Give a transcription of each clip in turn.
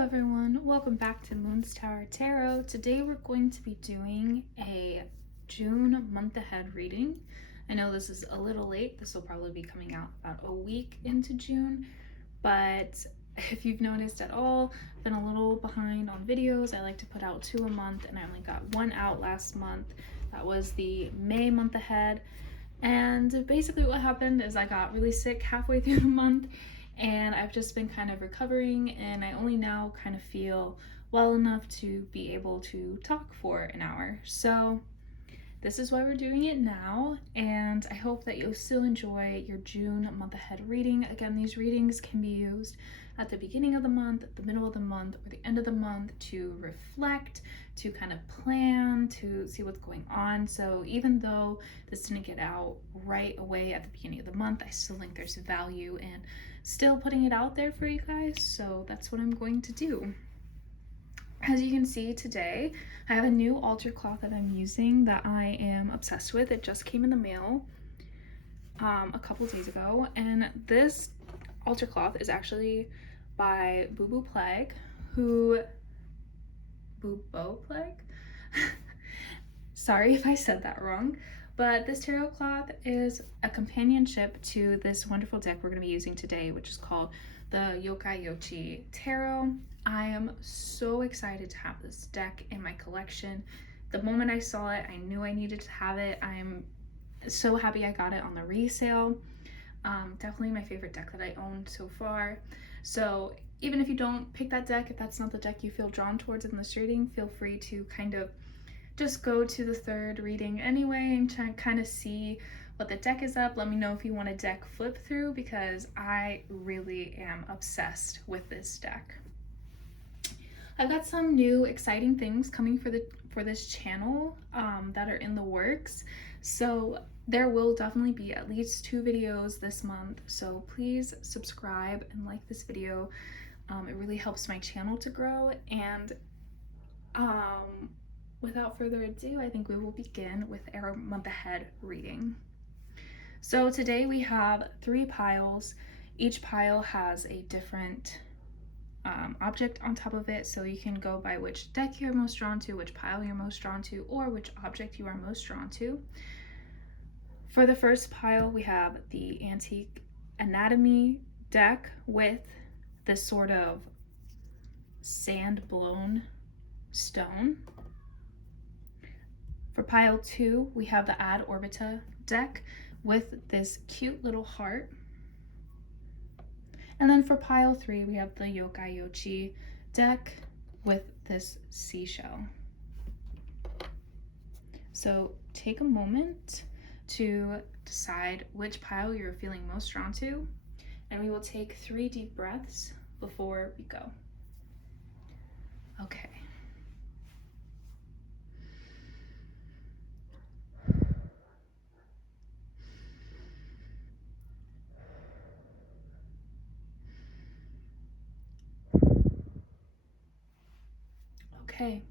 Hello everyone, welcome back to Moon's Tower Tarot. Today we're going to be doing a June month ahead reading. I know this is a little late, this will probably be coming out about a week into June, but if you've noticed at all, I've been a little behind on videos. I like to put out 2 a month and I only got 1 out last month. That was the May month ahead, and basically what happened is I got really sick halfway through the month and I've just been kind of recovering, and I only now kind of feel well enough to be able to talk for an hour. So this is why we're doing it now, and I hope that you'll still enjoy your June month ahead reading. Again, these readings can be used at the beginning of the month, the middle of the month, or the end of the month to reflect, to kind of plan, to see what's going on. So even though this didn't get out right away at the beginning of the month, I still think there's value in still putting it out there for you guys. So that's what I'm going to do. As you can see today, I have a new altar cloth that I'm using that I am obsessed with. It just came in the mail a couple days ago, and this altar cloth is actually by Boo Plague, sorry if I said that wrong, but this tarot cloth is a companionship to this wonderful deck we're going to be using today, which is called the Yokai Yochi Tarot. I am so excited to have this deck in my collection. The moment I saw it, I knew I needed to have it. I'm so happy I got it on the resale. Definitely my favorite deck that I owned so far. So even if you don't pick that deck, if that's not the deck you feel drawn towards in this reading, feel free to kind of just go to the third reading anyway and try and kind of see what the deck is up. Let me know if you want a deck flip through, because I really am obsessed with this deck. I've got some new exciting things coming for this channel that are in the works. So there will definitely be at least 2 videos this month. So please subscribe and like this video. It really helps my channel to grow. And without further ado, I think we will begin with our month ahead reading. So today we have 3 piles. Each pile has a different object on top of it, so you can go by which deck you're most drawn to, which pile you're most drawn to, or which object you are most drawn to. For the first pile, we have the Antique Anatomy deck with this sort of sand blown stone. For pile 2, we have the Orbita deck with this cute little heart. And then for pile 3, we have the Yokai Yochi deck with this seashell. So take a moment to decide which pile you're feeling most drawn to, and we will take 3 deep breaths before we go. Okay. Okay,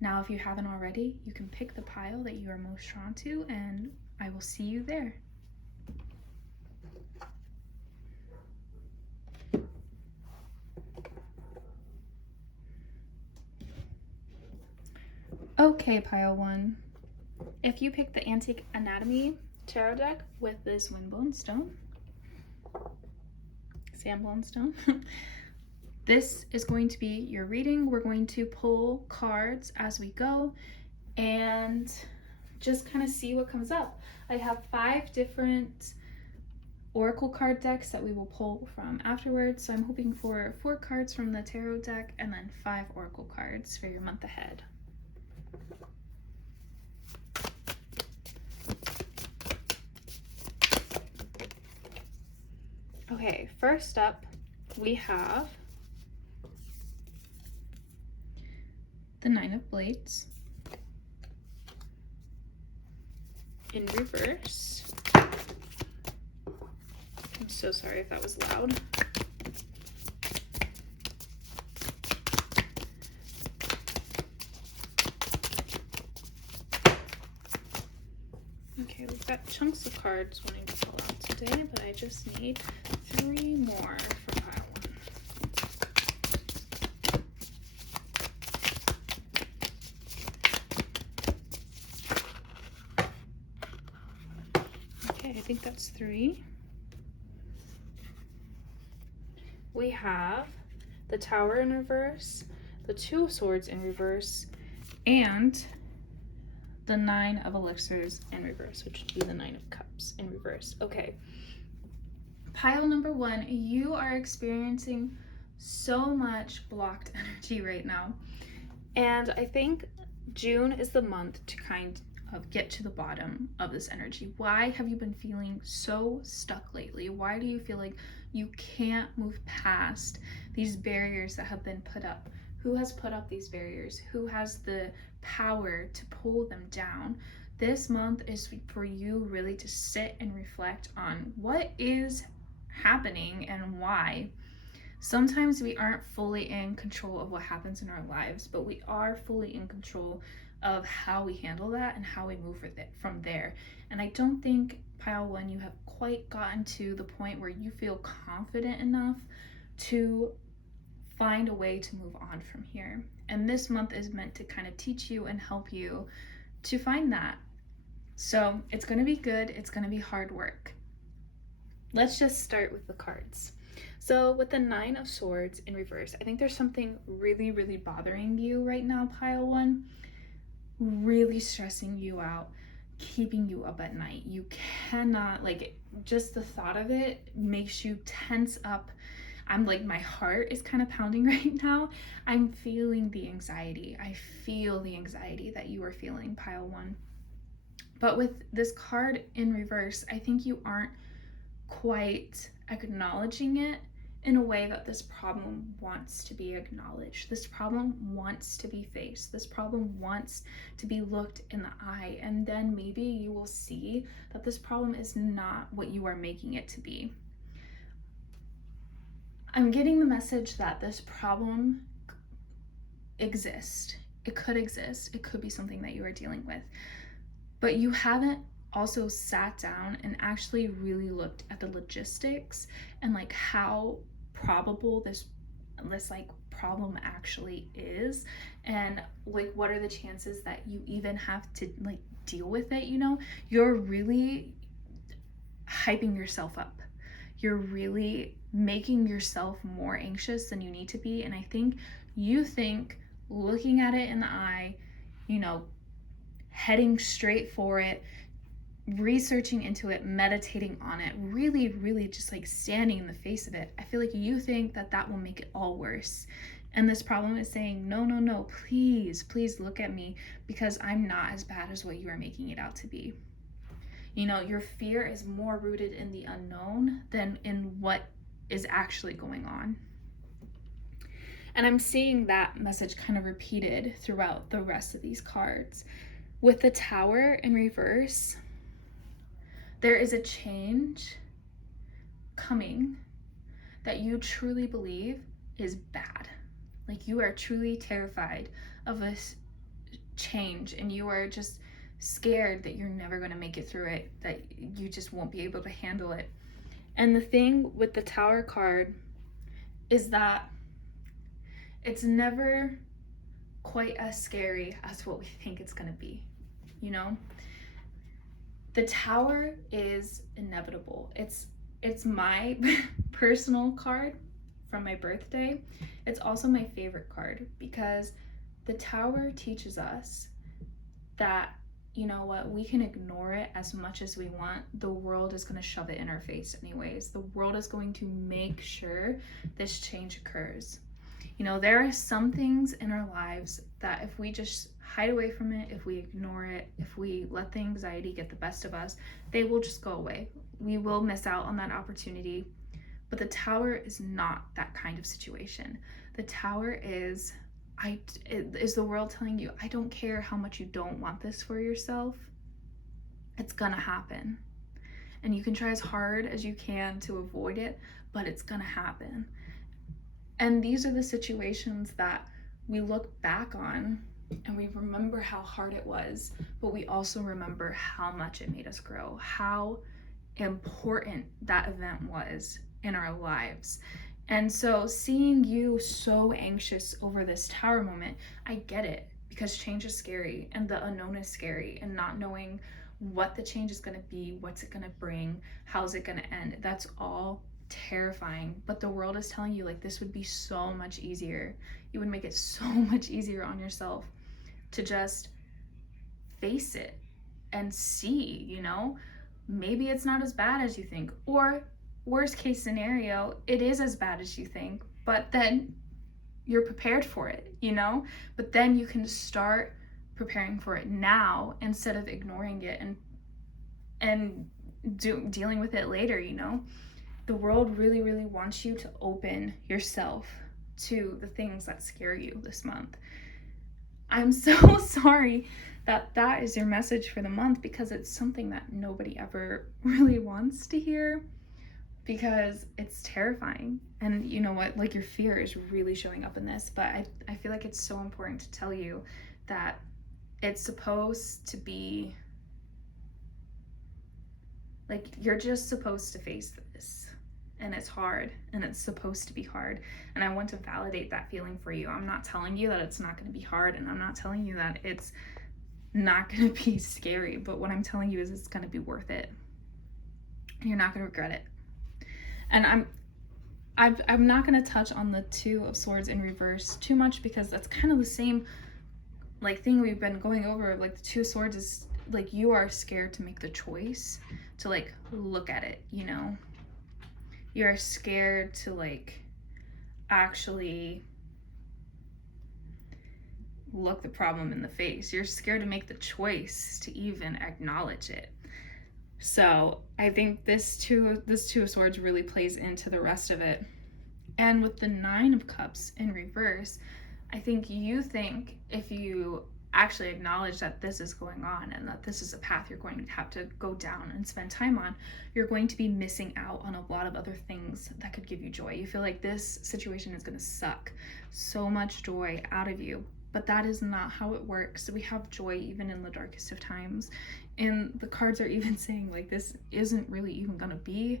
now if you haven't already, you can pick the pile that you are most drawn to, and I will see you there. Okay, pile 1. If you pick the Antique Anatomy tarot deck with this windblown stone, sandblown stone, this is going to be your reading. We're going to pull cards as we go and just kind of see what comes up. I have 5 different oracle card decks that we will pull from afterwards. So I'm hoping for 4 cards from the tarot deck and then 5 oracle cards for your month ahead. Okay, first up we have the 9 of Blades in reverse. I'm so sorry if that was loud. Okay, we've got chunks of cards wanting to pull out today, but I just need 3 more for pile 1. think that's 3. We have the Tower in reverse, the 2 of Swords in reverse, and the 9 of Elixirs in reverse, which would be the 9 of Cups in reverse. Okay. Pile number 1, you are experiencing so much blocked energy right now. And I think June is the month to kind of get to the bottom of this energy. Why have you been feeling so stuck lately? Why do you feel like you can't move past these barriers that have been put up? Who has put up these barriers? Who has the power to pull them down? This month is for you really to sit and reflect on what is happening and why. Sometimes we aren't fully in control of what happens in our lives, but we are fully in control of how we handle that and how we move with it from there. And I don't think, Pile 1, you have quite gotten to the point where you feel confident enough to find a way to move on from here. And this month is meant to kind of teach you and help you to find that. So it's going to be good. It's going to be hard work. Let's just start with the cards. So with the 9 of Swords in reverse, I think there's something really, really bothering you right now, Pile 1. Really stressing you out, keeping you up at night. You cannot, like, just the thought of it makes you tense up. I'm like, my heart is kind of pounding right now. I'm feeling the anxiety. I feel the anxiety that you are feeling, Pile 1. But with this card in reverse, I think you aren't quite acknowledging it in a way that this problem wants to be acknowledged. This problem wants to be faced. This problem wants to be looked in the eye. And then maybe you will see that this problem is not what you are making it to be. I'm getting the message that this problem exists. It could exist. It could be something that you are dealing with. But you haven't also sat down and actually really looked at the logistics and like how probable this like problem actually is, and like what are the chances that you even have to like deal with it. You know, you're really hyping yourself up. You're really making yourself more anxious than you need to be. And I think you think looking at it in the eye, you know, heading straight for it, researching into it, meditating on it, really just like standing in the face of it, I feel like you think that that will make it all worse. And this problem is saying, no, please look at me, because I'm not as bad as what you are making it out to be. You know, your fear is more rooted in the unknown than in what is actually going on. And I'm seeing that message kind of repeated throughout the rest of these cards. With the Tower in reverse, there is a change coming that you truly believe is bad. Like, you are truly terrified of this change, and you are just scared that you're never going to make it through it, that you just won't be able to handle it. And the thing with the Tower card is that it's never quite as scary as what we think it's going to be, you know? The Tower is inevitable. It's my personal card from my birthday. It's also my favorite card because the Tower teaches us that, you know what, we can ignore it as much as we want. The world is going to shove it in our face anyways. The world is going to make sure this change occurs. You know, there are some things in our lives that if we just hide away from it, if we ignore it, if we let the anxiety get the best of us, they will just go away. We will miss out on that opportunity. But the Tower is not that kind of situation. The Tower is the world telling you, I don't care how much you don't want this for yourself. It's gonna happen. And you can try as hard as you can to avoid it, but it's gonna happen. And these are the situations that we look back on and we remember how hard it was, but we also remember how much it made us grow, how important that event was in our lives. And so seeing you so anxious over this Tower moment, I get it, because change is scary and the unknown is scary, and not knowing what the change is going to be, what's it going to bring, how's it going to end. That's all terrifying, but the world is telling you like this would be so much easier. You would make it so much easier on yourself to just face it and see, you know, maybe it's not as bad as you think, or worst case scenario, it is as bad as you think, but then you're prepared for it, you know. But then you can start preparing for it now instead of ignoring it and dealing with it later, you know. The world really, really wants you to open yourself to the things that scare you this month. I'm so sorry that that is your message for the month, because it's something that nobody ever really wants to hear, because it's terrifying. And you know what, like your fear is really showing up in this, but I feel like it's so important to tell you that it's supposed to be like, you're just supposed to face this, and it's hard, and it's supposed to be hard, and I want to validate that feeling for you. I'm not telling you that it's not going to be hard, and I'm not telling you that it's not going to be scary, but what I'm telling you is it's going to be worth it, and you're not going to regret it. And I'm not going to touch on the Two of Swords in reverse too much, because that's kind of the same like thing we've been going over. Like the Two of Swords is like, you are scared to make the choice to like look at it, you know. You're scared to like actually look the problem in the face. You're scared to make the choice to even acknowledge it. So I think this Two of Swords really plays into the rest of it. And with the Nine of Cups in reverse, I think if you actually acknowledge that this is going on and that this is a path you're going to have to go down and spend time on, you're going to be missing out on a lot of other things that could give you joy. You feel like this situation is going to suck so much joy out of you, but that is not how it works. We have joy even in the darkest of times, and the cards are even saying like this isn't really even going to be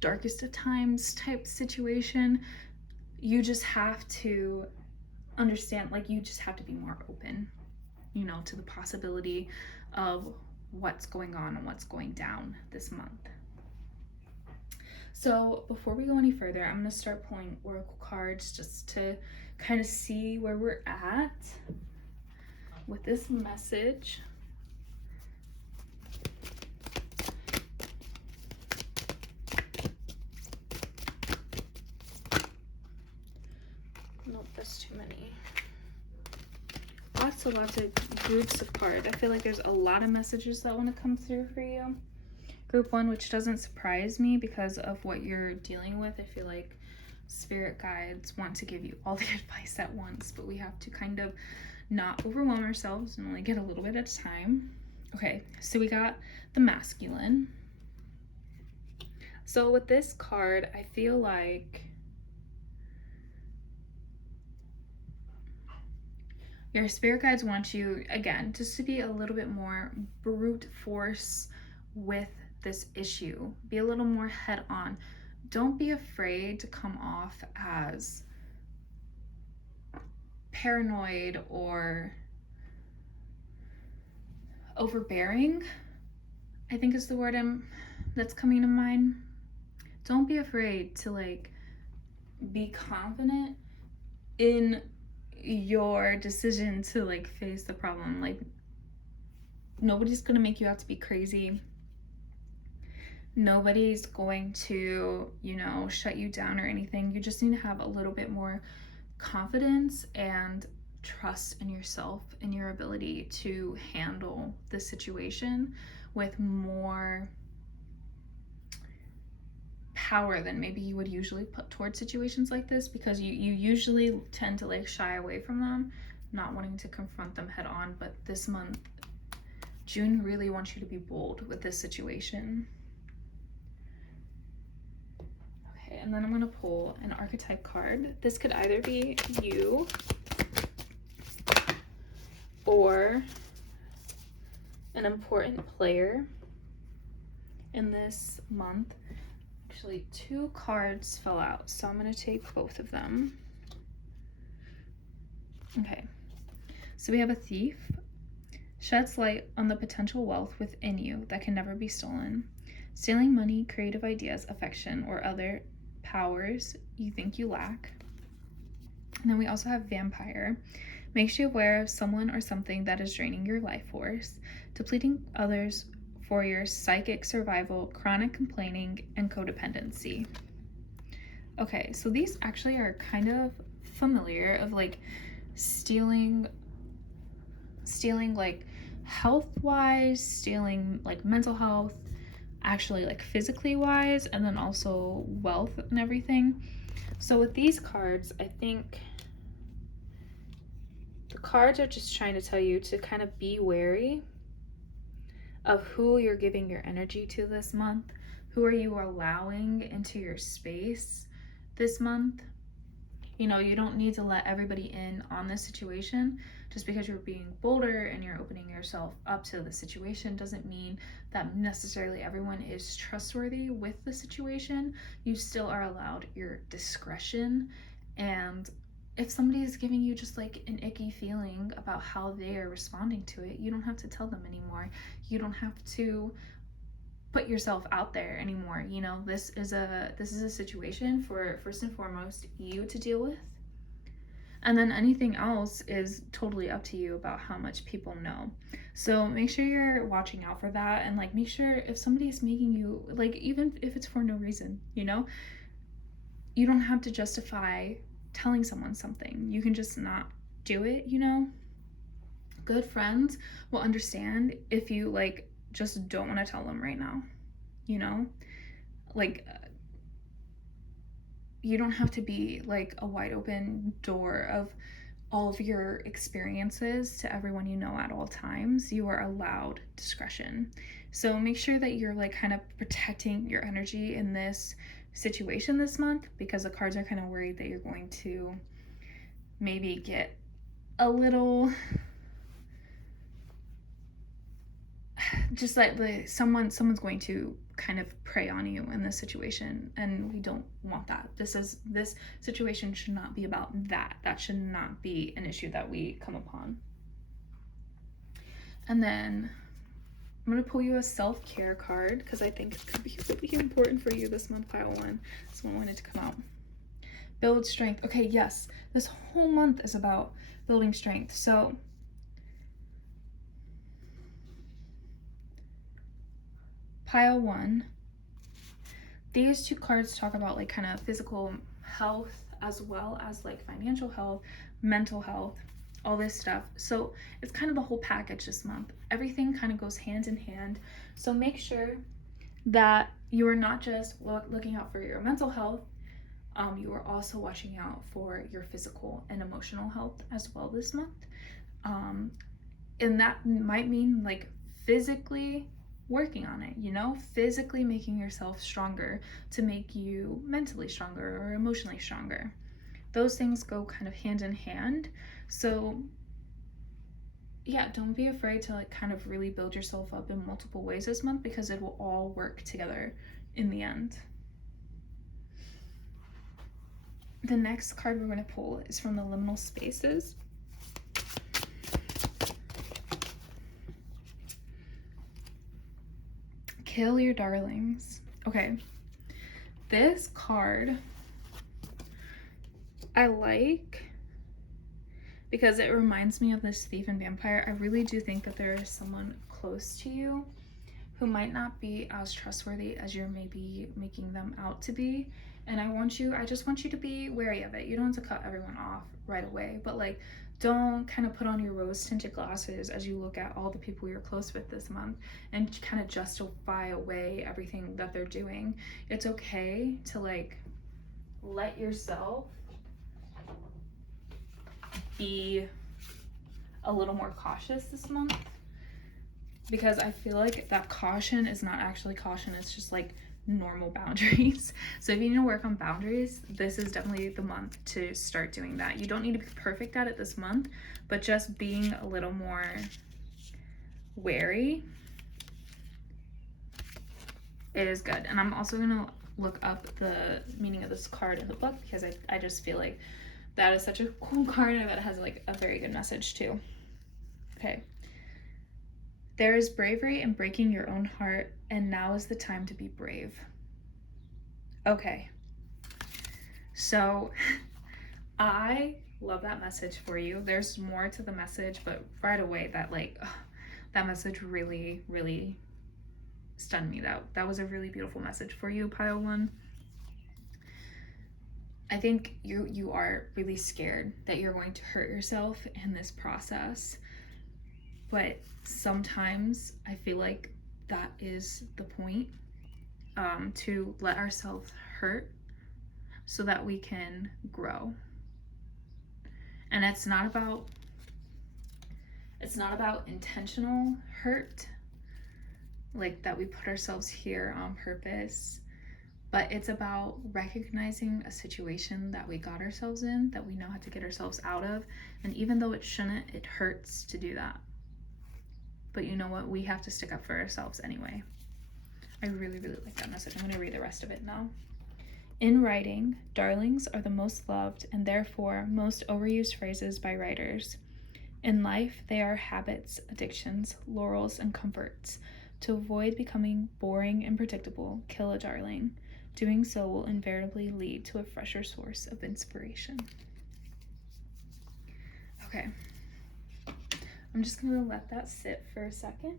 darkest of times type situation. You just have to understand, like, you just have to be more open, you know, to the possibility of what's going on and what's going down this month. So before we go any further, I'm going to start pulling oracle cards just to kind of see where we're at with this message. Nope, that's too many. Lots of groups of cards. I feel like there's a lot of messages that want to come through for you. Group 1, which doesn't surprise me because of what you're dealing with. I feel like spirit guides want to give you all the advice at once, but we have to kind of not overwhelm ourselves and only get a little bit at a time. Okay, so we got the masculine. So with this card, I feel like your spirit guides want you, again, just to be a little bit more brute force with this issue. Be a little more head on. Don't be afraid to come off as paranoid or overbearing, I think is the word that's coming to mind. Don't be afraid to like be confident in your decision to like face the problem. Like, nobody's gonna make you out to be crazy. Nobody's going to, you know, shut you down or anything. You just need to have a little bit more confidence and trust in yourself and your ability to handle the situation with more power than maybe you would usually put towards situations like this, because you usually tend to like shy away from them, not wanting to confront them head on. But this month, June really wants you to be bold with this situation. Okay, and then I'm gonna pull an archetype card. This could either be you or an important player in this month. Actually, 2 cards fell out, so I'm going to take both of them. Okay, so we have a thief, Sheds light on the potential wealth within you that can never be stolen. Stealing money, creative ideas, affection, or other powers you think you lack. And then we also have Vampire. Makes you aware of someone or something that is draining your life force, depleting others for your psychic survival, chronic complaining, and codependency. Okay, so these actually are kind of familiar, of like stealing like health wise, stealing like mental health, actually like physically wise, and then also wealth and everything. So with these cards, I think the cards are just trying to tell you to kind of be wary of who you're giving your energy to this month. Who are you allowing into your space this month? You know, you don't need to let everybody in on this situation. Just because you're being bolder and you're opening yourself up to the situation doesn't mean that necessarily everyone is trustworthy with the situation. You still are allowed your discretion. And if somebody is giving you just like an icky feeling about how they are responding to it, you don't have to tell them anymore. You don't have to put yourself out there anymore. You know, this is a situation for, first and foremost, you to deal with. And then anything else is totally up to you about how much people know. So make sure you're watching out for that, and like make sure if somebody is making you, like, even if it's for no reason, you know, you don't have to justify telling someone something. You can just not do it, you know. Good friends will understand if you like just don't want to tell them right now, you know. Like, you don't have to be like a wide open door of all of your experiences to everyone you know at all times. You are allowed discretion. So make sure that you're like kind of protecting your energy in this situation this month, because the cards are kind of worried that you're going to maybe get a little just like someone's going to kind of prey on you in this situation, and we don't want that. This situation should not be about that. That should not be an issue that we come upon. And then I'm going to pull you a self-care card because I think it could be really important for you this month, pile one. This one wanted to come out. Build strength. Okay, yes, this whole month is about building strength. So pile one, these two cards talk about like kind of physical health as well as like financial health, mental health, all this stuff. So it's kind of the whole package this month. Everything kind of goes hand in hand. So make sure that you are not just looking out for your mental health, you are also watching out for your physical and emotional health as well this month. And that might mean like physically working on it, you know, physically making yourself stronger to make you mentally stronger or emotionally stronger. Those things go kind of hand in hand. So yeah, don't be afraid to like kind of really build yourself up in multiple ways this month, because it will all work together in the end. The next card we're going to pull is from the Liminal Spaces. Kill your darlings. Okay, this card I like because it reminds me of this thief and vampire. I really do think that there is someone close to you who might not be as trustworthy as you're maybe making them out to be. And I just want you to be wary of it. You don't have to cut everyone off right away, but like, don't kind of put on your rose tinted glasses as you look at all the people you're close with this month and kind of justify away everything that they're doing. It's okay to like let yourself be a little more cautious this month, because I feel like that caution is not actually caution. It's just like normal boundaries. So if you need to work on boundaries, this is definitely the month to start doing that. You don't need to be perfect at it this month, but just being a little more wary is good. And I'm also gonna look up the meaning of this card in the book, because I just feel like that is such a cool card and that has like a very good message too. Okay, There is bravery in breaking your own heart, and now is the time to be brave. Okay. So I love that message for you. There's more to the message, but right away that message really, really stunned me. That was a really beautiful message for you, pile one. I think you are really scared that you're going to hurt yourself in this process. But sometimes I feel like that is the point, to let ourselves hurt so that we can grow. And it's not about intentional hurt, like that we put ourselves here on purpose, but it's about recognizing a situation that we got ourselves in, that we know how to get ourselves out of. And even though it shouldn't, it hurts to do that. But you know what? We have to stick up for ourselves anyway. I really, really like that message. I'm going to read the rest of it now. In writing, darlings are the most loved and therefore most overused phrases by writers. In life, they are habits, addictions, laurels, and comforts. To avoid becoming boring and predictable, kill a darling. Doing so will invariably lead to a fresher source of inspiration. Okay. I'm just going to let that sit for a second,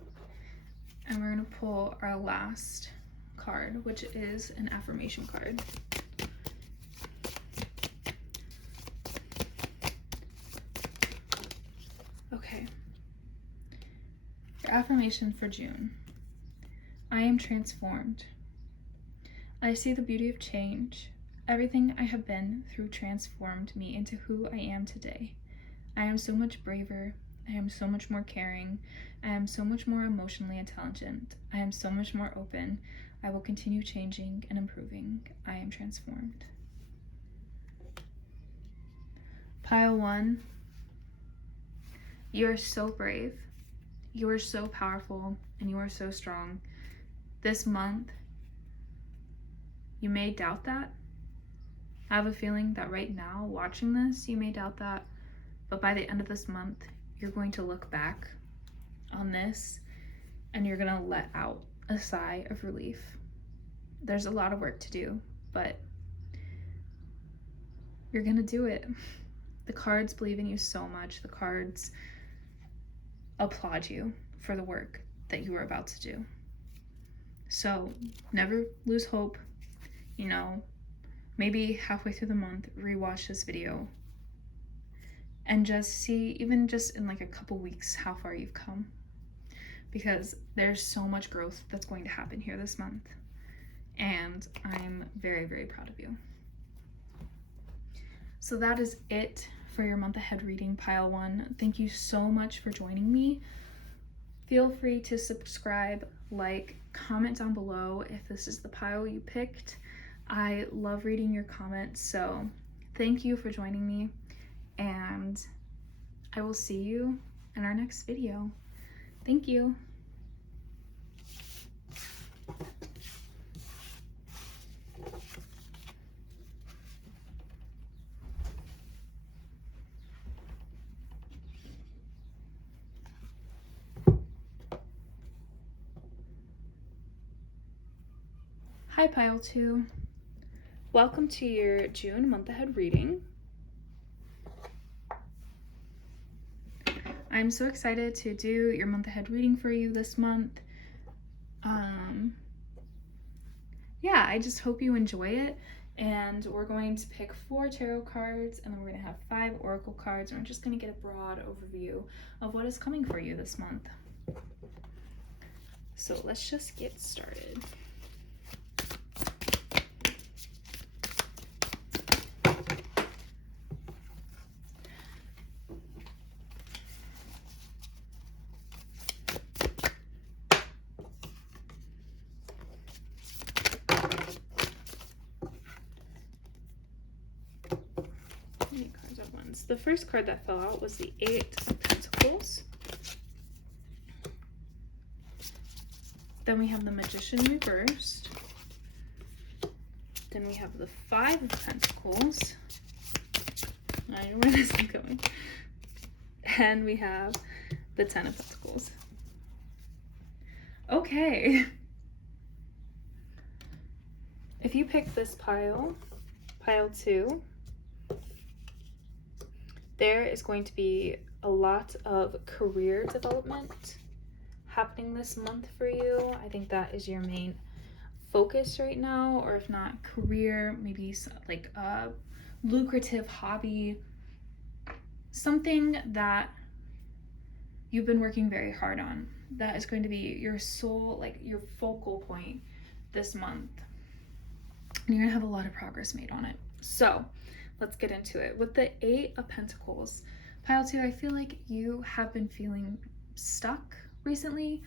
and we're going to pull our last card, which is an affirmation card. Okay. Your affirmation for June. I am transformed. I see the beauty of change. Everything I have been through transformed me into who I am today. I am so much braver. I am so much more caring. I am so much more emotionally intelligent. I am so much more open. I will continue changing and improving. I am transformed. Pile one. You are so brave. You are so powerful, and you are so strong. This month, you may doubt that. I have a feeling that right now, watching this, you may doubt that. But by the end of this month, you're going to look back on this and you're going to let out a sigh of relief. There's a lot of work to do, but you're going to do it. The cards believe in you so much. The cards applaud you for the work that you are about to do. So never lose hope. You know, maybe halfway through the month, rewatch this video and just see, even just in like a couple weeks, how far you've come. Because there's so much growth that's going to happen here this month. And I'm very, very proud of you. So that is it for your month ahead reading, pile one. Thank you so much for joining me. Feel free to subscribe, like, comment down below if this is the pile you picked. I love reading your comments, so thank you for joining me, and I will see you in our next video. Thank you. Hi, pile two. Welcome to your June month ahead reading. I'm so excited to do your month ahead reading for you this month. Yeah, I just hope you enjoy it. And we're going to pick 4 tarot cards, and then we're going to have 5 oracle cards, and we're just going to get a broad overview of what is coming for you this month. So let's just get started. The first card that fell out was the 8 of Pentacles. Then we have the Magician reversed. Then we have the 5 of Pentacles. I know where this is going. And we have the 10 of Pentacles. Okay. If you pick this pile 2, there is going to be a lot of career development happening this month for you. I think that is your main focus right now, or if not career, maybe like a lucrative hobby, something that you've been working very hard on. That is going to be your sole, like your focal point this month. And you're gonna have a lot of progress made on it. So let's get into it. With the 8 of Pentacles, pile 2, I feel like you have been feeling stuck recently.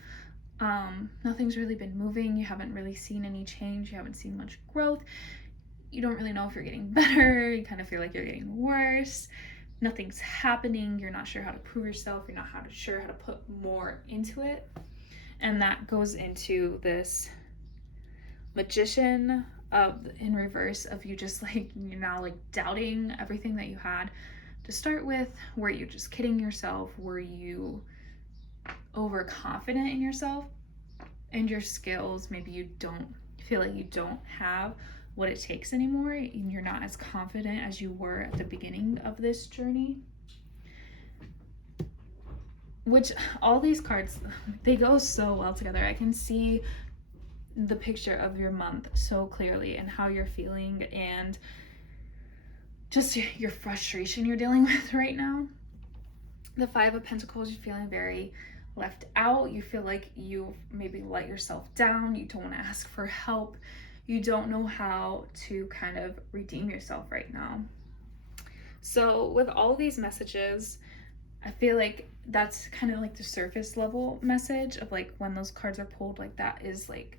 Nothing's really been moving. You haven't really seen any change. You haven't seen much growth. You don't really know if you're getting better. You kind of feel like you're getting worse. Nothing's happening. You're not sure how to prove yourself. You're not sure how to put more into it. And that goes into this Magician in reverse of you just like, you're now like doubting everything that you had to start with. Were you just kidding yourself? Were you overconfident in yourself and your skills? Maybe you don't feel like you don't have what it takes anymore, and you're not as confident as you were at the beginning of this journey. Which all these cards, they go so well together. I can see the picture of your month so clearly and how you're feeling and just your frustration you're dealing with right now. The 5 of Pentacles, you're feeling very left out. You feel like you maybe let yourself down. You don't want to ask for help. You don't know how to kind of redeem yourself right now. So with all these messages, I feel like that's kind of like the surface level message of like when those cards are pulled, like that is like,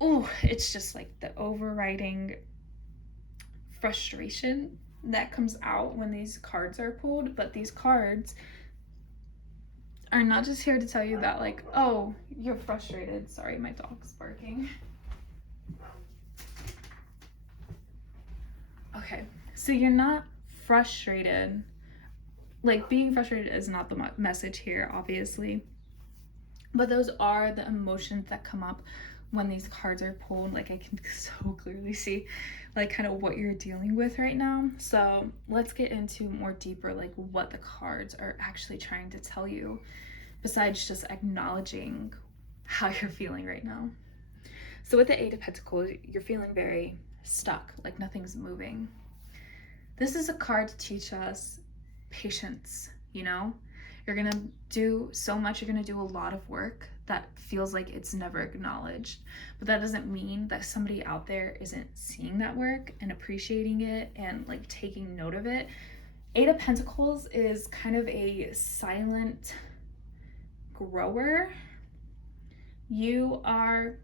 oh, it's just like the overriding frustration that comes out when these cards are pulled. But these cards are not just here to tell you that like, oh, you're frustrated. Sorry, my dog's barking. Okay, so you're not frustrated. Like, being frustrated is not the message here, obviously. But those are the emotions that come up when these cards are pulled. Like, I can so clearly see like kind of what you're dealing with right now. So let's get into more deeper, like what the cards are actually trying to tell you, besides just acknowledging how you're feeling right now. So with the 8 of Pentacles, you're feeling very stuck, like nothing's moving. This is a card to teach us patience, you know? You're gonna do so much, you're gonna do a lot of work that feels like it's never acknowledged. But that doesn't mean that somebody out there isn't seeing that work and appreciating it and like taking note of it. 8 of Pentacles is kind of a silent grower. You are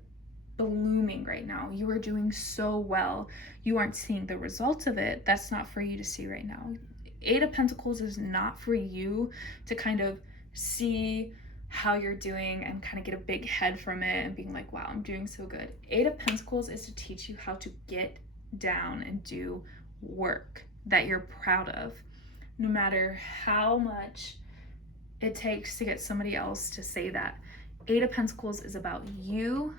blooming right now. You are doing so well. You aren't seeing the results of it. That's not for you to see right now. 8 of Pentacles is not for you to kind of see how you're doing and kind of get a big head from it and being like, wow, I'm doing so good. 8 of Pentacles is to teach you how to get down and do work that you're proud of, no matter how much it takes to get somebody else to say that. 8 of Pentacles is about you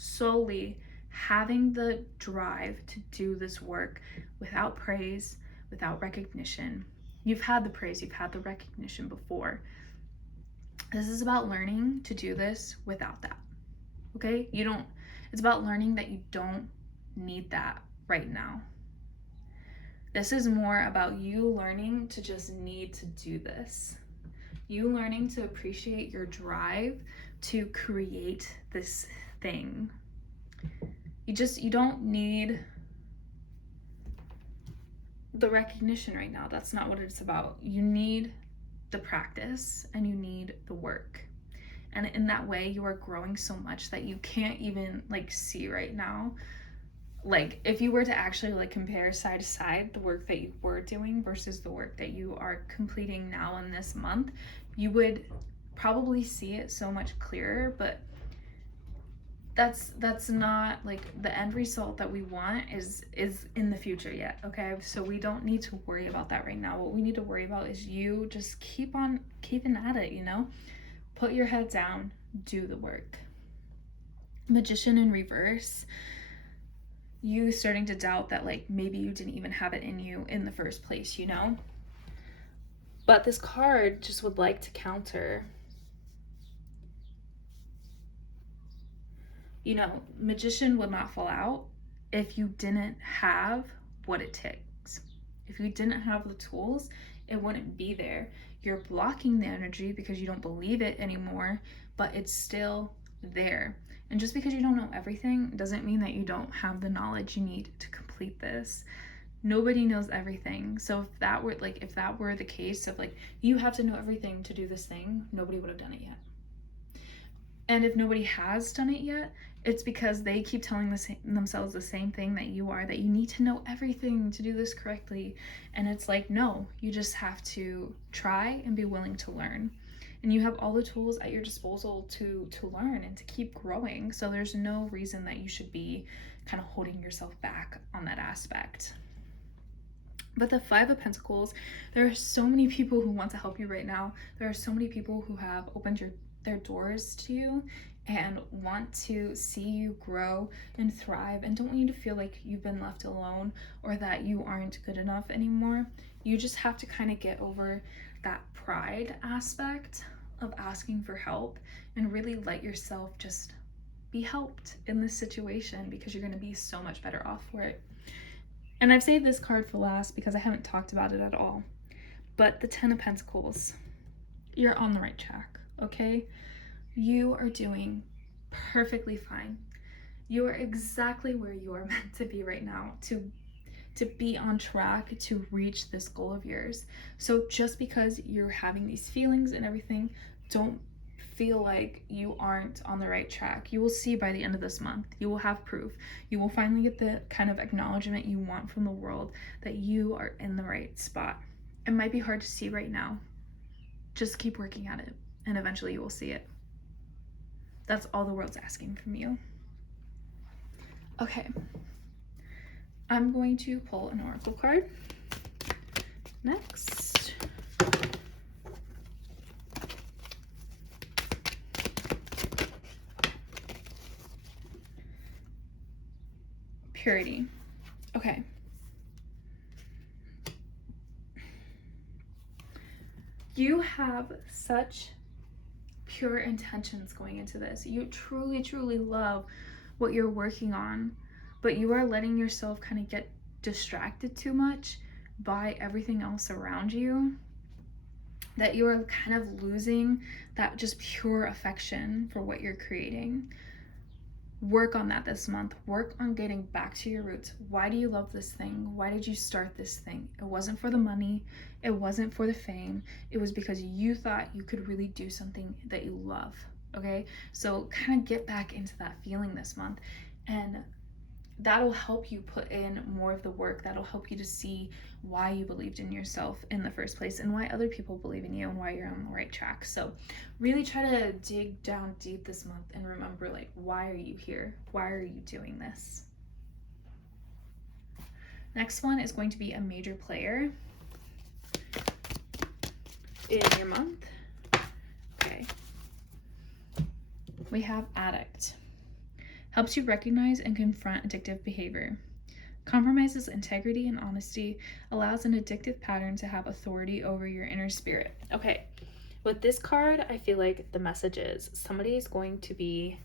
solely having the drive to do this work without praise, without recognition. You've had the praise, you've had the recognition before. This is about learning to do this without that. Okay? It's about learning that you don't need that right now. This is more about you learning to just need to do this. You learning to appreciate your drive to create this thing. You don't need the recognition right now. That's not what it's about. You need the practice and you need the work. And in that way, you are growing so much that you can't even like see right now. Like if you were to actually like compare side to side the work that you were doing versus the work that you are completing now in this month, you would probably see it so much clearer. But that's not like the end result that we want is in the future yet. Okay, so we don't need to worry about that right now. What we need to worry about is you just keep on keeping at it, you know? Put your head down, do the work. Magician in reverse, you starting to doubt that like maybe you didn't even have it in you in the first place, you know? But this card just would like to counter, you know, Magician would not fall out if you didn't have what it takes. If you didn't have the tools, it wouldn't be there. You're blocking the energy because you don't believe it anymore, but it's still there. And just because you don't know everything doesn't mean that you don't have the knowledge you need to complete this. Nobody knows everything. So if that were the case of like you have to know everything to do this thing, nobody would have done it yet. And if nobody has done it yet, it's because they keep telling themselves the same thing that you are, that you need to know everything to do this correctly. And it's like, no, you just have to try and be willing to learn. And you have all the tools at your disposal to learn and to keep growing. So there's no reason that you should be kind of holding yourself back on that aspect. But the Five of Pentacles, there are so many people who want to help you right now. There are so many people who have opened their doors to you and want to see you grow and thrive and don't want you to feel like you've been left alone or that you aren't good enough anymore. You just have to kind of get over that pride aspect of asking for help and really let yourself just be helped in this situation, because you're going to be so much better off for it. And I've saved this card for last because I haven't talked about it at all. But the Ten of Pentacles, you're on the right track, okay? You are doing perfectly fine. You are exactly where you are meant to be right now to be on track to reach this goal of yours. So just because you're having these feelings and everything, don't feel like you aren't on the right track. You will see by the end of this month. You will have proof. You will finally get the kind of acknowledgement you want from the world that you are in the right spot. It might be hard to see right now. Just keep working at it, and eventually you will see it. That's all the world's asking from you. Okay. I'm going to pull an oracle card next. Purity. Okay. You have such pure intentions going into this. You truly, truly love what you're working on, but you are letting yourself kind of get distracted too much by everything else around you, that you are kind of losing that just pure affection for what you're creating. Work on that this month. Work on getting back to your roots. Why do you love this thing? Why did you start this thing? It wasn't for the money. It wasn't for the fame. It was because you thought you could really do something that you love. Okay? So kind of get back into that feeling this month, and that'll help you put in more of the work. That'll help you to see why you believed in yourself in the first place and why other people believe in you and why you're on the right track. So really try to dig down deep this month and remember, like, why are you here? Why are you doing this? Next one is going to be a major player in your month. Okay. We have Addict. Helps you recognize and confront addictive behavior. Compromises integrity and honesty. Allows an addictive pattern to have authority over your inner spirit. Okay, with this card, I feel like the message is somebody is going to be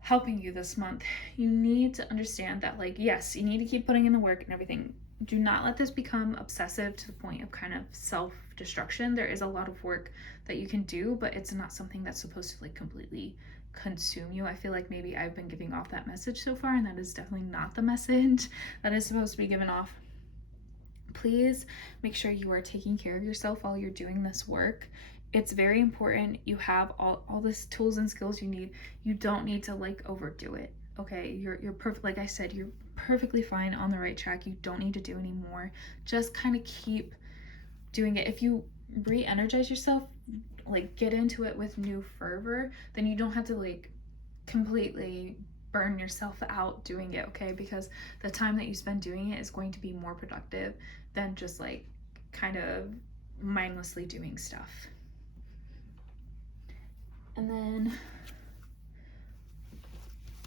helping you this month. You need to understand that, like, yes, you need to keep putting in the work and everything. Do not let this become obsessive to the point of kind of self-destruction. There is a lot of work that you can do, but it's not something that's supposed to like completely consume you. I feel like maybe I've been giving off that message so far, and that is definitely not the message that is supposed to be given off. Please make sure you are taking care of yourself while you're doing this work. It's very important. You have all this tools and skills you need. You don't need to like overdo it. Okay, you're perfect. Like I said, you're perfectly fine, on the right track. You don't need to do any more. Just kind of keep doing it. If you re-energize yourself, like get into it with new fervor, then you don't have to like completely burn yourself out doing it, okay? Because the time that you spend doing it is going to be more productive than just like kind of mindlessly doing stuff. And then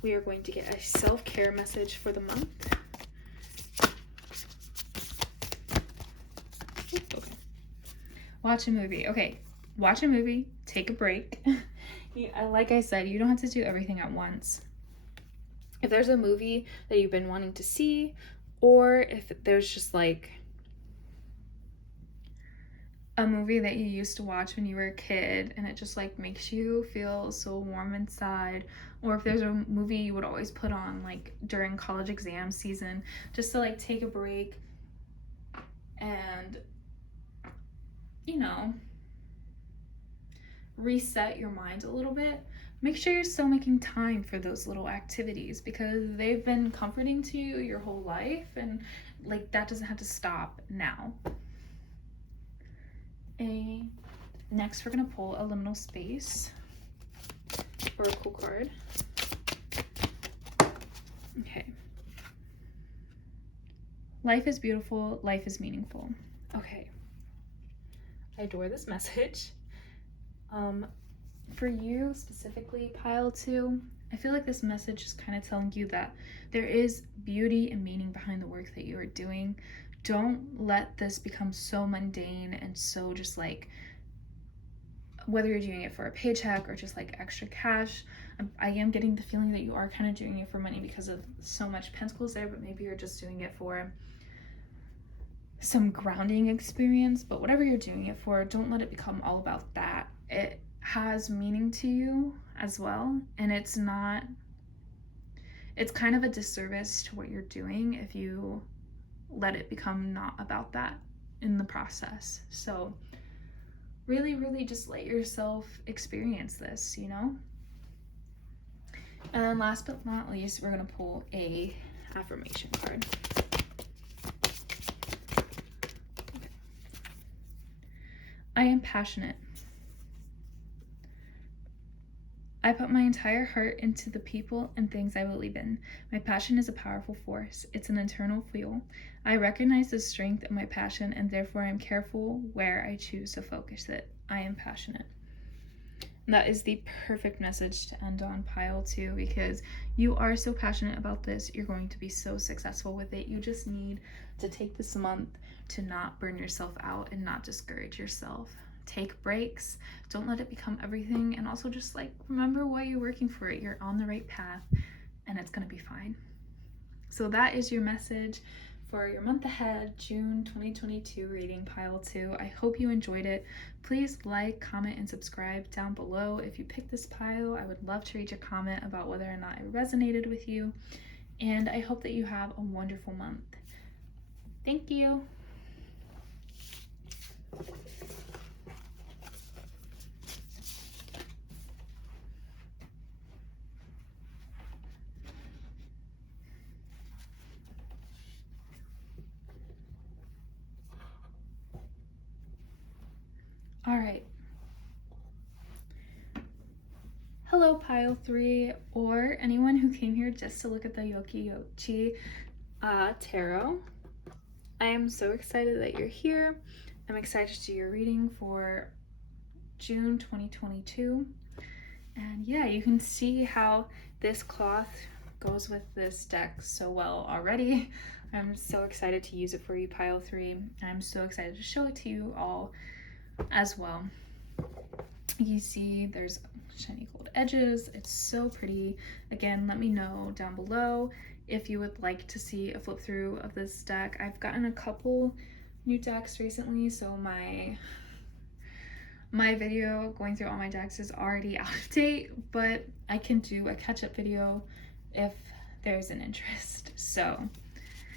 we are going to get a self-care message for the month. Okay. Watch a movie. Okay, watch a movie, take a break. Like I said, you don't have to do everything at once. If there's a movie that you've been wanting to see, or if there's just like a movie that you used to watch when you were a kid and it just like makes you feel so warm inside, or if there's a movie you would always put on like during college exam season just to like take a break and, you know, reset your mind a little bit, make sure you're still making time for those little activities because they've been comforting to you your whole life, and like that doesn't have to stop now. Next we're gonna pull a liminal space oracle card. Okay. Life is beautiful, life is meaningful. Okay. I adore this message. For you specifically, pile 2, I feel like this message is kind of telling you that there is beauty and meaning behind the work that you are doing. Don't let this become so mundane and so just like, whether you're doing it for a paycheck or just like extra cash. I am getting the feeling that you are kind of doing it for money because of so much pentacles there, but maybe you're just doing it for some grounding experience. But whatever you're doing it for, don't let it become all about that. It has meaning to you as well, and it's kind of a disservice to what you're doing if you let it become not about that in the process. So really, really just let yourself experience this, you know? And then last but not least, we're gonna pull a affirmation card. Okay. I am passionate. I put my entire heart into the people and things I believe in. My passion is a powerful force. It's an internal fuel. I recognize the strength of my passion and therefore I'm careful where I choose to focus it. I am passionate. And that is the perfect message to end on, pile 2, because you are so passionate about this. You're going to be so successful with it. You just need to take this month to not burn yourself out and not discourage yourself. Take breaks, don't let it become everything, and also just like remember why you're working for it. You're on the right path and it's gonna be fine. So that is your message for your month ahead, June 2022 reading, pile 2. I hope you enjoyed it. Please like, comment, and subscribe down below. If you picked this pile, I would love to read your comment about whether or not it resonated with you. And I hope that you have a wonderful month. Thank you. All right. Hello, pile 3, or anyone who came here just to look at the Yochi tarot. I am so excited that you're here. I'm excited to do your reading for June 2022. And yeah, you can see how this cloth goes with this deck so well already. I'm so excited to use it for you, pile 3. I'm so excited to show it to you all as well. You see there's shiny gold edges. It's so pretty. Again, let me know down below if you would like to see a flip through of this deck. I've gotten a couple new decks recently, so my video going through all my decks is already out of date, but I can do a catch-up video if there's an interest. So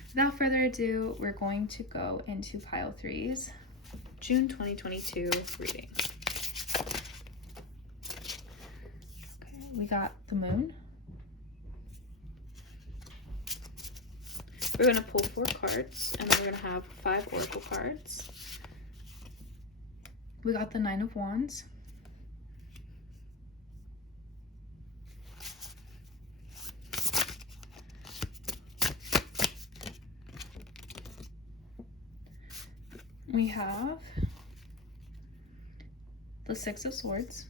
without further ado, we're going to go into pile 3's June 2022 reading. Okay, we got the moon. We're going to pull 4 cards, and then we're going to have 5 oracle cards. We got the 9 of Wands. We have the 6 of Swords.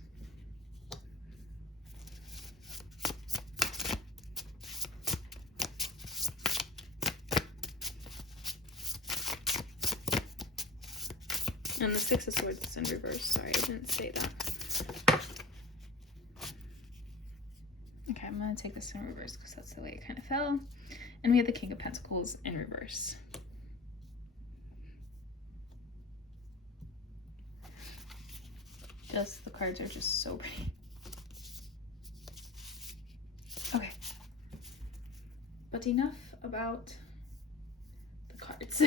And the Six of Swords is in reverse. Sorry, I didn't say that. Okay, I'm going to take this in reverse because that's the way it kind of fell. And we have the King of Pentacles in reverse. Just, the cards are just so pretty. Okay. But enough about the cards.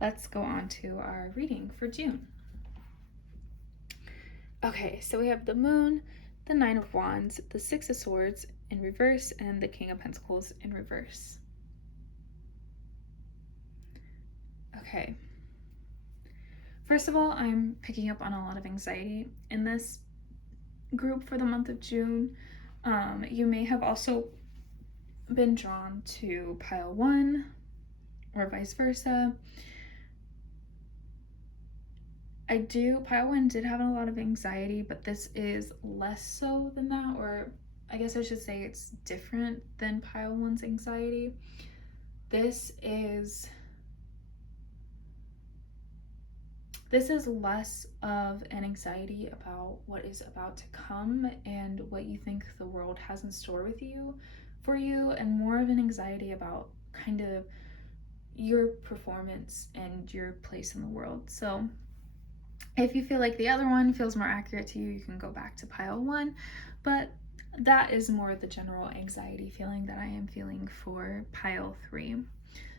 Let's go on to our reading for June. Okay, so we have the Moon, the Nine of Wands, the Six of Swords in reverse, and the King of Pentacles in reverse. Okay. First of all, I'm picking up on a lot of anxiety in this group for the month of June. You may have also been drawn to pile 1 or vice versa. Pile 1 did have a lot of anxiety, but this is less so than that, or I guess I should say it's different than pile 1's anxiety. This is less of an anxiety about what is about to come and what you think the world has in store for you, and more of an anxiety about kind of your performance and your place in the world. So if you feel like the other one feels more accurate to you, you can go back to pile 1, but that is more the general anxiety feeling that I am feeling for pile 3.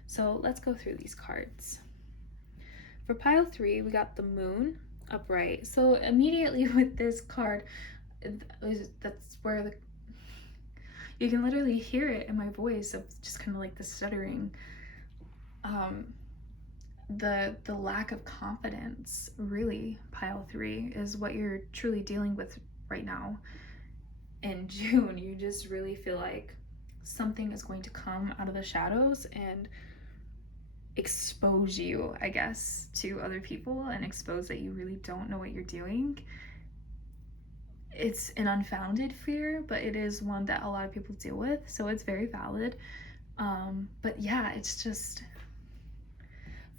So let's go through these cards. For pile 3, we got the Moon upright. So immediately with this card, that's where you can literally hear it in my voice of just kind of like the stuttering. The lack of confidence, really, pile 3, is what you're truly dealing with right now. In June, you just really feel like something is going to come out of the shadows and expose you, I guess, to other people, and expose that you really don't know what you're doing. It's an unfounded fear, but it is one that a lot of people deal with, so it's very valid. But yeah, it's just,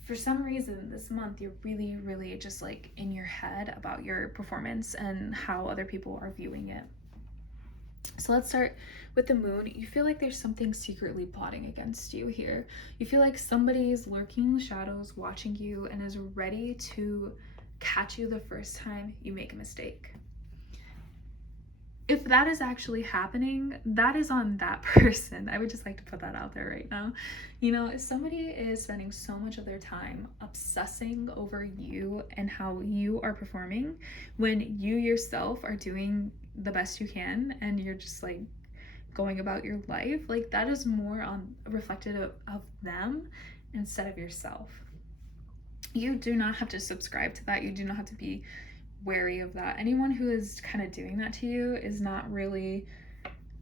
for some reason this month you're really, really just like in your head about your performance and how other people are viewing it. So let's start with the Moon. You feel like there's something secretly plotting against you here. You feel like somebody's lurking in the shadows, watching you, and is ready to catch you the first time you make a mistake. If that is actually happening, that is on that person. I would just like to put that out there right now. You know, if somebody is spending so much of their time obsessing over you and how you are performing, when you yourself are doing the best you can and you're just like going about your life, like that is more on reflected of them instead of yourself. You do not have to subscribe to that. You do not have to be wary of that. Anyone who is kind of doing that to you is not really,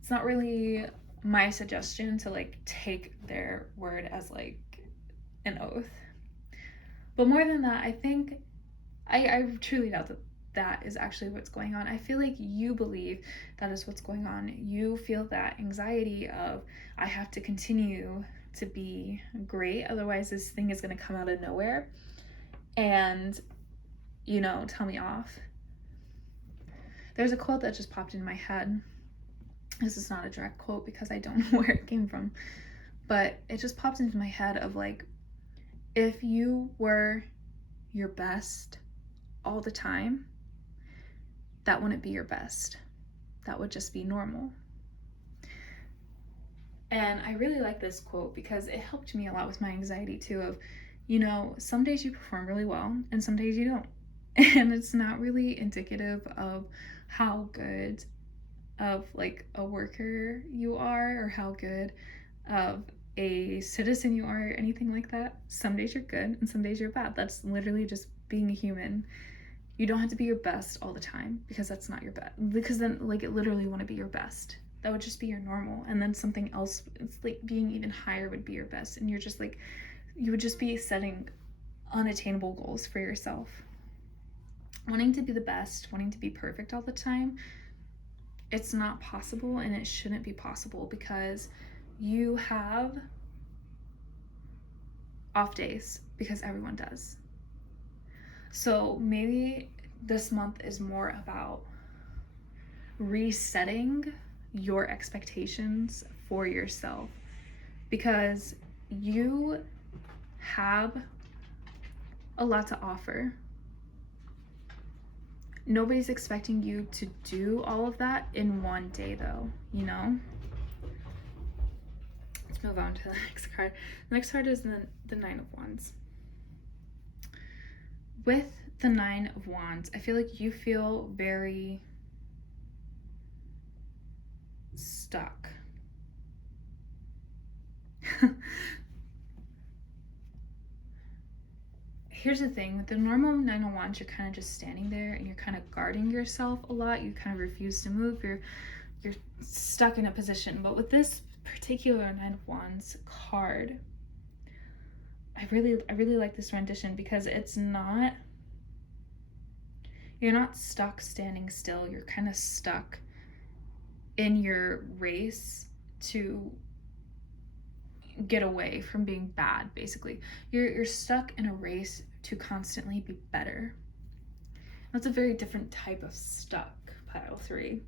it's not really my suggestion to like take their word as like an oath. But more than that, I think I truly doubt that that is actually what's going on. I feel like you believe that is what's going on. You feel that anxiety of, I have to continue to be great, otherwise this thing is going to come out of nowhere and, you know, tell me off. There's a quote that just popped in my head. This is not a direct quote because I don't know where it came from, but it just popped into my head of like, if you were your best all the time, that wouldn't be your best. That would just be normal. And I really like this quote because it helped me a lot with my anxiety too, of, you know, some days you perform really well and some days you don't. And it's not really indicative of how good of like a worker you are or how good of a citizen you are or anything like that. Some days you're good and some days you're bad. That's literally just being a human. You don't have to be your best all the time because that's not your best. Because then like it literally want to be your best. That would just be your normal. And then something else, it's like being even higher would be your best. And you're just like, you would just be setting unattainable goals for yourself. Wanting to be the best, wanting to be perfect all the time, it's not possible and it shouldn't be possible because you have off days because everyone does. So maybe this month is more about resetting your expectations for yourself, because you have a lot to offer. Nobody's expecting you to do all of that in one day though, you know? Let's move on to the next card. The next card is the Nine of Wands. With the Nine of Wands, I feel like you feel very stuck. Here's the thing, with the normal Nine of Wands, you're kind of just standing there and you're kind of guarding yourself a lot. You kind of refuse to move. You're stuck in a position. But with this particular Nine of Wands card, I really like this rendition, because it's not, you're not stuck standing still. You're kind of stuck in your race to get away from being bad, basically. You're stuck in a race to constantly be better. That's a very different type of stuck, pile 3.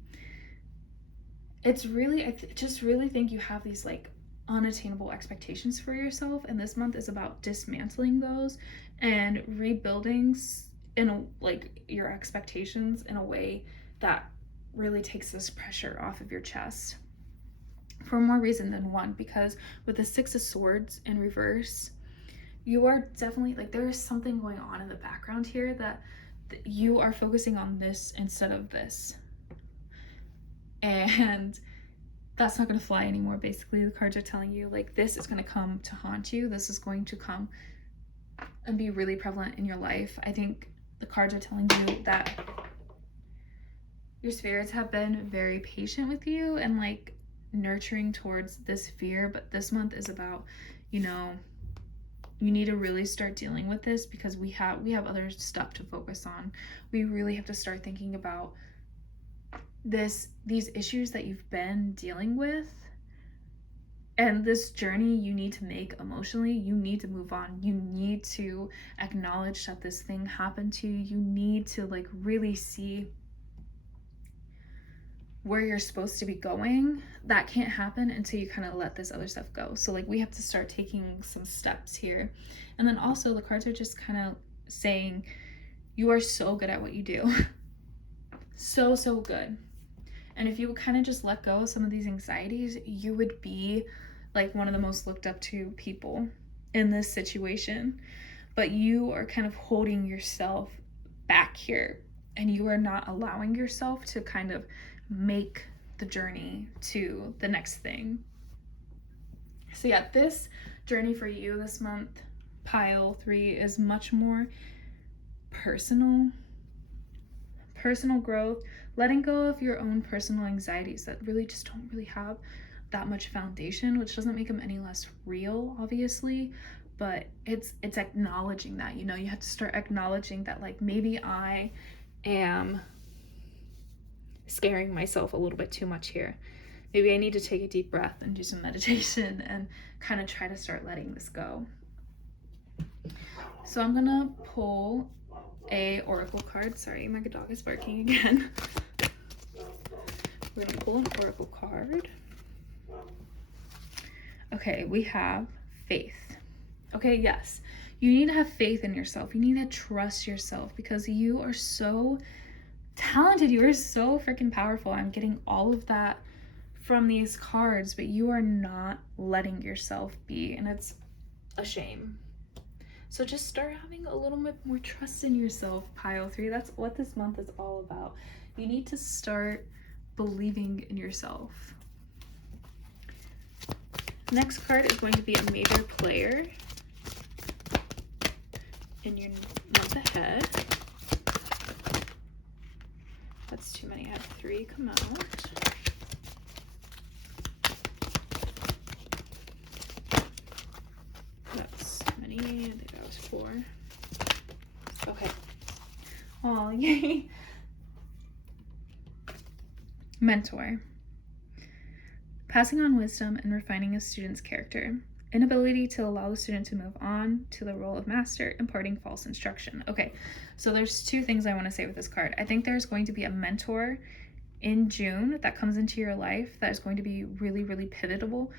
It's really, I just really think you have these like unattainable expectations for yourself, and this month is about dismantling those and rebuilding like your expectations in a way that really takes this pressure off of your chest, for more reason than one. Because with the Six of Swords in reverse, you are definitely like, there is something going on in the background here that you are focusing on this instead of this, and that's not going to fly anymore. Basically, the cards are telling you like, this is going to come to haunt you. This is going to come and be really prevalent in your life. I think the cards are telling you that your spirits have been very patient with you and like nurturing towards this fear, but this month is about, you know, you need to really start dealing with this, because we have other stuff to focus on. We really have to start thinking about these issues that you've been dealing with, and this journey you need to make emotionally. You need to move on. You need to acknowledge that this thing happened to you. You need to like really see where you're supposed to be going. That can't happen until you kind of let this other stuff go. So like, we have to start taking some steps here. And then also the cards are just kind of saying you are so good at what you do. so good. And if you would kind of just let go of some of these anxieties, you would be like one of the most looked up to people in this situation. But you are kind of holding yourself back here, and you are not allowing yourself to kind of make the journey to the next thing. So yeah, this journey for you this month, pile 3, is much more personal growth, letting go of your own personal anxieties that really just don't really have that much foundation, which doesn't make them any less real, obviously, but it's acknowledging that, you know, you have to start acknowledging that like, maybe I am scaring myself a little bit too much here. Maybe I need to take a deep breath and do some meditation and kind of try to start letting this go. So I'm gonna pull a oracle card. Sorry, my dog is barking again. We're gonna pull an oracle card. Okay, we have faith. Okay, yes, you need to have faith in yourself. You need to trust yourself, because you are so talented. You are so freaking powerful. I'm getting all of that from these cards, but you are not letting yourself be, and it's a shame. So just start having a little bit more trust in yourself, pile 3. That's what this month is all about. You need to start believing in yourself. Next card is going to be a major player in your month ahead. That's too many. I have 3 come out. That's many. I think that was 4. Okay. Oh, yay. Mentor. Passing on wisdom and refining a student's character. inability to allow the student to move on to the role of master, imparting false instruction. Okay, so there's two things I want to say with this card. I think there's going to be a mentor in June that comes into your life that is going to be really, really pivotal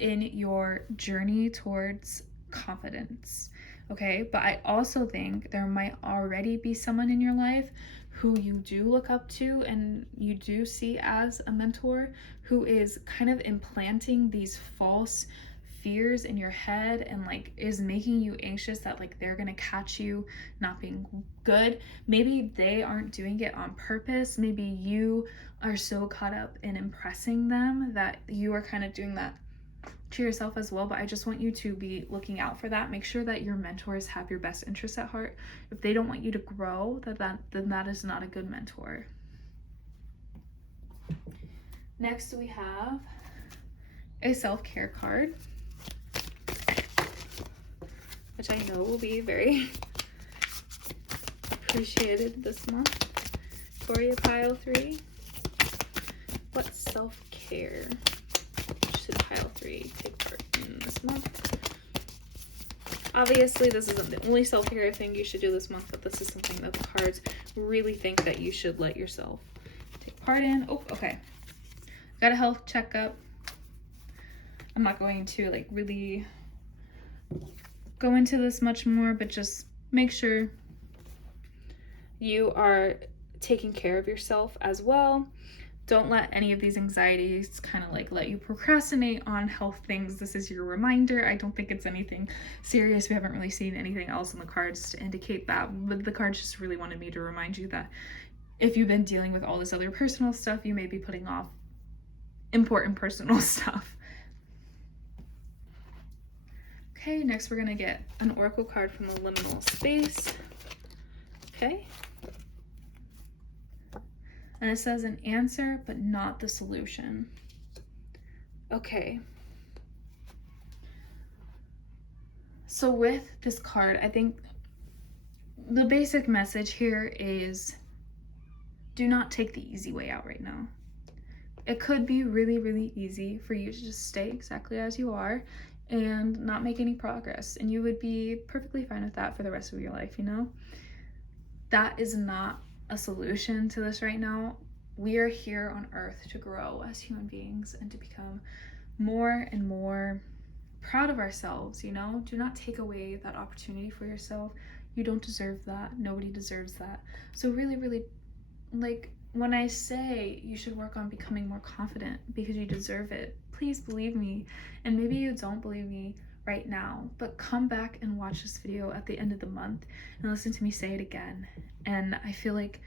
in your journey towards confidence. Okay, but I also think there might already be someone in your life who you do look up to and you do see as a mentor, who is kind of implanting these false fears in your head and like is making you anxious that like they're gonna catch you not being good. Maybe they aren't doing it on purpose. Maybe you are so caught up in impressing them that you are kind of doing that to yourself as well. But I just want you to be looking out for that. Make sure that your mentors have your best interests at heart. If they don't want you to grow, then that is not a good mentor. Next we have a self-care card, which I know will be very appreciated this month for you, pile 3. What self-care should pile 3 take part in this month? Obviously, this isn't the only self-care thing you should do this month, but this is something that the cards really think that you should let yourself take part in. Oh, okay. Got a health checkup. I'm not going to like really go into this much more, but just make sure you are taking care of yourself as well. Don't let any of these anxieties kind of like let you procrastinate on health things. This is your reminder. I don't think it's anything serious. We haven't really seen anything else in the cards to indicate that, but the cards just really wanted me to remind you that if you've been dealing with all this other personal stuff, you may be putting off important personal stuff. Okay, next we're gonna get an oracle card from the liminal space. Okay. And it says an answer, but not the solution. Okay. So with this card, I think the basic message here is do not take the easy way out right now. It could be really, really easy for you to just stay exactly as you are and not make any progress. And you would be perfectly fine with that for the rest of your life, you know? That is not a solution to this right now. We are here on earth to grow as human beings and to become more and more proud of ourselves, you know? Do not take away that opportunity for yourself. You don't deserve that. Nobody deserves that. So really, really, like, when I say you should work on becoming more confident because you deserve it, please believe me. And maybe you don't believe me right now, but come back and watch this video at the end of the month and listen to me say it again. And I feel like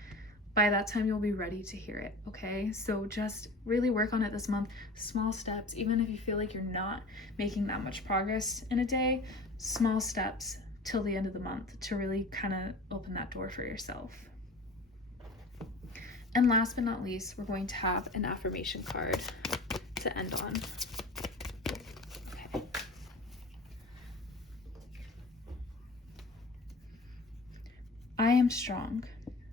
by that time you'll be ready to hear it, okay? So just really work on it this month. Small steps, even if you feel like you're not making that much progress in a day, small steps till the end of the month to really kind of open that door for yourself. And last but not least, we're going to have an affirmation card to end on. Okay. I am strong.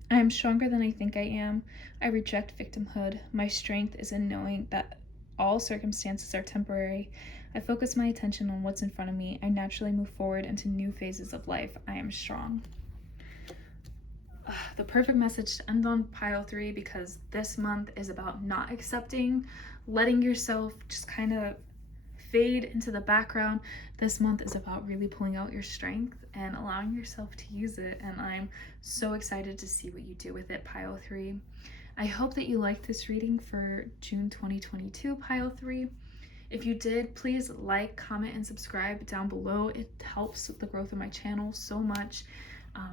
I am stronger than I think I am. I reject victimhood. My strength is in knowing that all circumstances are temporary. I focus my attention on what's in front of me. I naturally move forward into new phases of life. I am strong. The perfect message to end on pile 3, because this month is about not accepting, letting yourself just kind of fade into the background. This month is about really pulling out your strength and allowing yourself to use it, and I'm so excited to see what you do with it, pile 3. I hope that you liked this reading for June 2022, pile 3. If you did, please like, comment, and subscribe down below. It helps with the growth of my channel so much.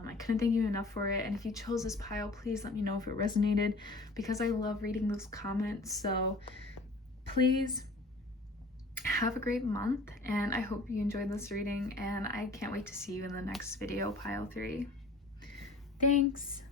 I couldn't thank you enough for it. And if you chose this pile, please let me know if it resonated, because I love reading those comments. So please have a great month, and I hope you enjoyed this reading, and I can't wait to see you in the next video, pile 3. Thanks.